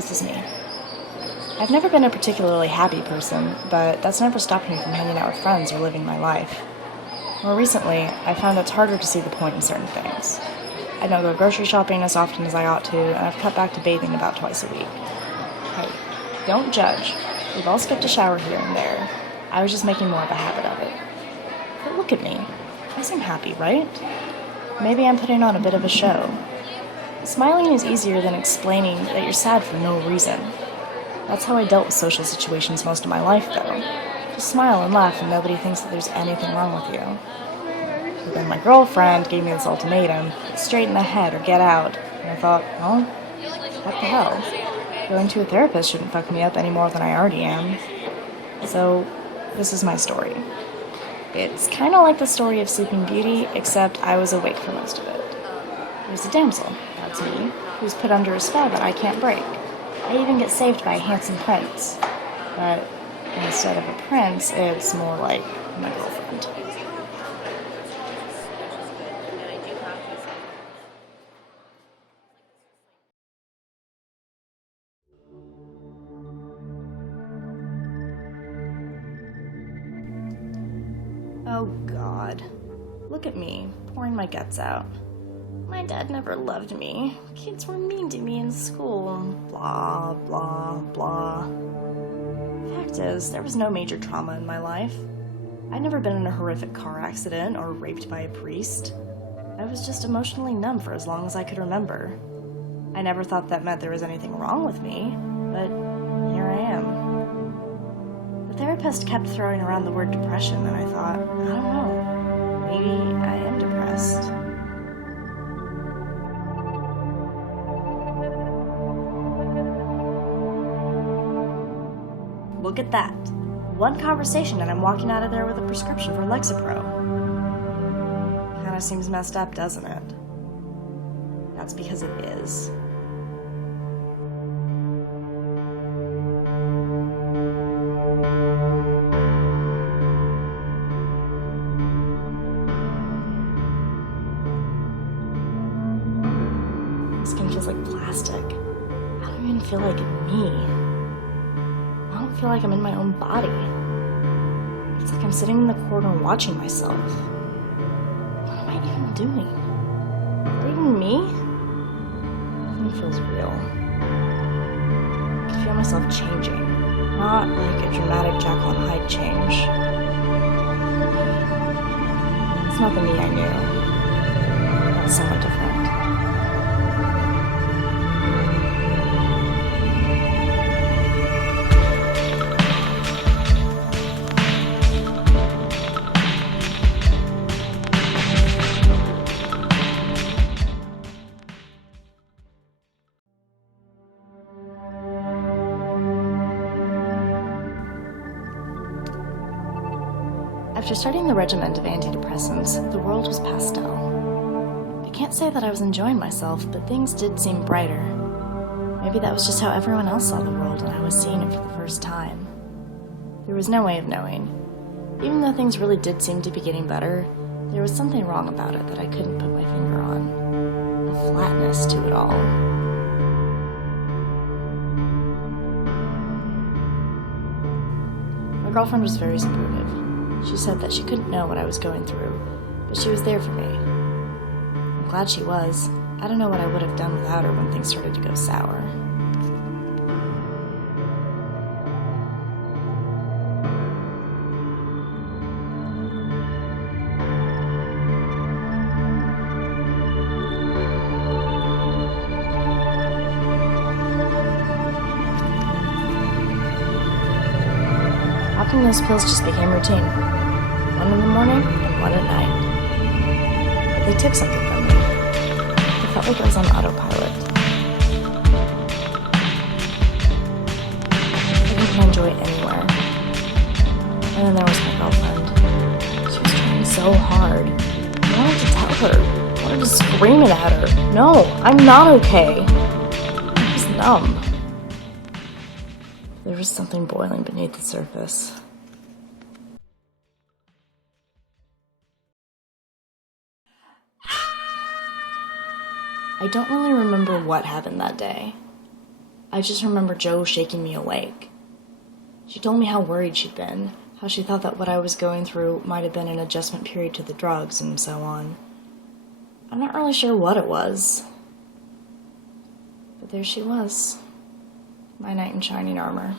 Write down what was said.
this is me. I've never been a particularly happy person, but that's never stopped me from hanging out with friends or living my life. More recently, I found it's harder to see the point in certain things. I don't go grocery shopping as often as I ought to, and I've cut back to bathing about twice a week. Hey, don't judge. We've all skipped a shower here and there. I was just making more of a habit of it. But look at me. I seem happy, right? Maybe I'm putting on a bit of a show. Smiling is easier than explaining that you're sad for no reason. That's how I dealt with social situations most of my life, though. Just smile and laugh and nobody thinks that there's anything wrong with you. But then my girlfriend gave me this ultimatum: get straight in the head or get out. And I thought, well, what the hell? Going to a therapist shouldn't fuck me up any more than I already am. So, this is my story. It's kind of like the story of Sleeping Beauty, except I was awake for most of it. There's a damsel, that's me, who's put under a spell that I can't break. I even get saved by a handsome prince. But instead of a prince, it's more like my girlfriend. Oh God. Look at me, pouring my guts out. My dad never loved me. Kids were mean to me in school. Blah, blah, blah. Fact is, there was no major trauma in my life. I'd never been in a horrific car accident or raped by a priest. I was just emotionally numb for as long as I could remember. I never thought that meant there was anything wrong with me, but here I am. The therapist kept throwing around the word depression, and I thought, I don't know, maybe I am depressed. Look at that. One conversation and I'm walking out of there with a prescription for Lexapro. Kinda seems messed up, doesn't it? That's because it is. Skin feels like plastic. I don't even feel like me. I don't feel like I'm in my own body. It's like I'm sitting in the corner watching myself. What am I even doing? Is that even me? Nothing feels real. I can feel myself changing. Not like a dramatic Jekyll and Hyde change. It's not the me I knew. That's somewhat different. After starting the regimen of antidepressants, the world was pastel. I can't say that I was enjoying myself, but things did seem brighter. Maybe that was just how everyone else saw the world and I was seeing it for the first time. There was no way of knowing. Even though things really did seem to be getting better, there was something wrong about it that I couldn't put my finger on. A flatness to it all. My girlfriend was very supportive. She said that she couldn't know what I was going through, but she was there for me. I'm glad she was. I don't know what I would have done without her when things started to go sour. Popping those pills just became routine. One in the morning and one at night. But they took something from me. I felt like I was on autopilot. I didn't enjoy it anywhere. And then there was my girlfriend. She was trying so hard. I wanted to tell her. I wanted to scream it at her. No, I'm not okay. I was numb. There was something boiling beneath the surface. I don't really remember what happened that day. I just remember Jo shaking me awake. She told me how worried she'd been, how she thought that what I was going through might have been an adjustment period to the drugs and so on. I'm not really sure what it was. But there she was, my knight in shining armor.